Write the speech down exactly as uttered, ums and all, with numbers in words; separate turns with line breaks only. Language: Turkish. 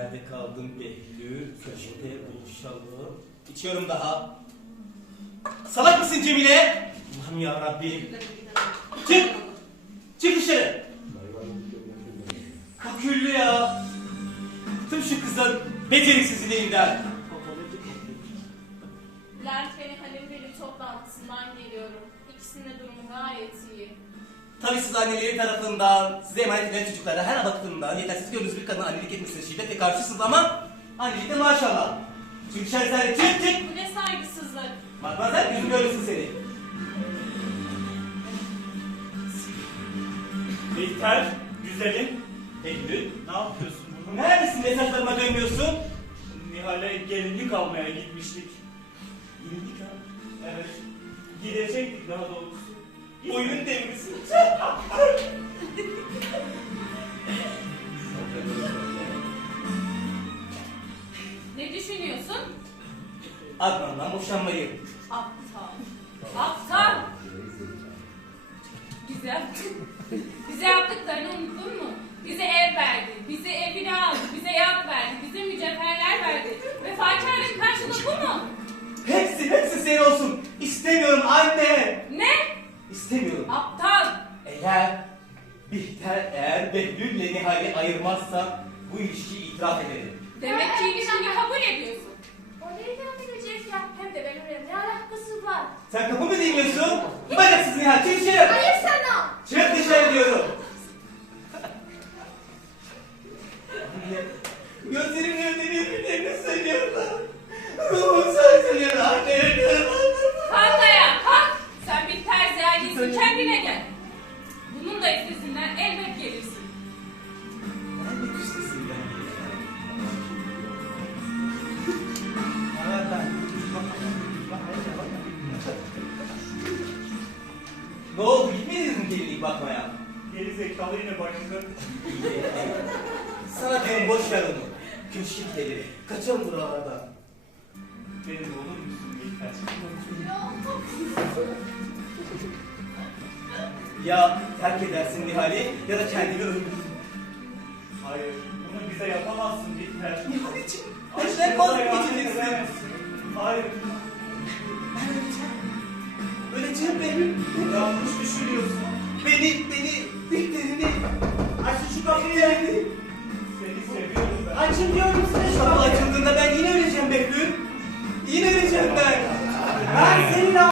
Nerede kaldın Behlül? Köşkte buluşalım. İçiyorum daha. Salak mısın Cemile? Allah'ım ya Rabbim. Çık! Çık dışarı! Kaküllü ya. Tüm şu kızın beceriksizliğinden.
Bülent ve Nihal'in veli toplantısından geliyorum. İkisinin de durumu gayet iyi.
Tabii siz anneleri tarafından, size emanet edilen çocuklara her bakımdan yetersiz gördüğünüz bir kadına annelik etmesine şiddetle karşısınız ama annelik de maşallah. Çünkü dışarı sen de çık çık!
Bu ne saygısızlık?
Bakmazlar yüzüm görürsün seni.
Beyter, güzelim.
Behlül,
Ne yapıyorsun burada?
neredesin mesajlarıma dönmüyorsun?
Nihal'e gelinlik almaya gitmiştik.
Gelinlik ha.
Evet. Gidecektik daha doğrusu.
Boyun devrisin.
Ne düşünüyorsun?
Adnan'dan boşanmayı.
Aptal. Aptal! Bize yaptık. Bize yaptıklarını unuttun mu? Bize ev verdi, bize evini aldı, bize yat verdi, bize mücevherler verdi. Vefakarlığın karşılığı bu mu?
Hepsi, hepsi senin olsun. İstemiyorum anne.
Ne?
İstemiyorum.
Aptal!
Eğer Bihter eğer Behlül'le Nihal'i ayırmazsa bu ilişkiyi itiraf ederim.
Demek ki ilişkini kabul ediyorsun.
O nereden bilecek ya? Hem de benimle ne alakası var?
Sen kapı mı dinliyorsun? Bacaksız Nihal, çık dışarı.
Hayır sana!
Çık dışarı diyorum. Anne, gözlerimle önüne birbirlerini söylüyorlar. Ruhum söylüyor anne.
Kalk ayağa, kalk! Sen bir terzi ailesi kendine gel. Bunun da üstesinden elbet gelirsin.
Ben de üstesinden geleceğim. Evet ben. Ne oldu? Gitmediniz mi gelinlik bakmaya?
Geri zekalı yine başladı.
Sana diyorum boş ver onu. Köşke gidelim. Kaçalım buralardan.
Benim olur musun Beyter?
Ya terk edersin Nihal'i ya da kendini öldürürsün.
Hayır, bunu bize yapamazsın Beyter.
Nihal için.
Aşkımıza
Peşler kalkıp
yardım
gideceksin.
edemezsin. Hayır,
Ben öleceğim. Öleceğim benim.
yanlış düşünüyorsun.
Beni, beni, Bihter'ini. Açın şu kapıyı.
Seni seviyorum ben.
Açın diyorum size şu kapı açıldığında ben yine öleceğim Behlül. Yine öleceğim ben. Ben senin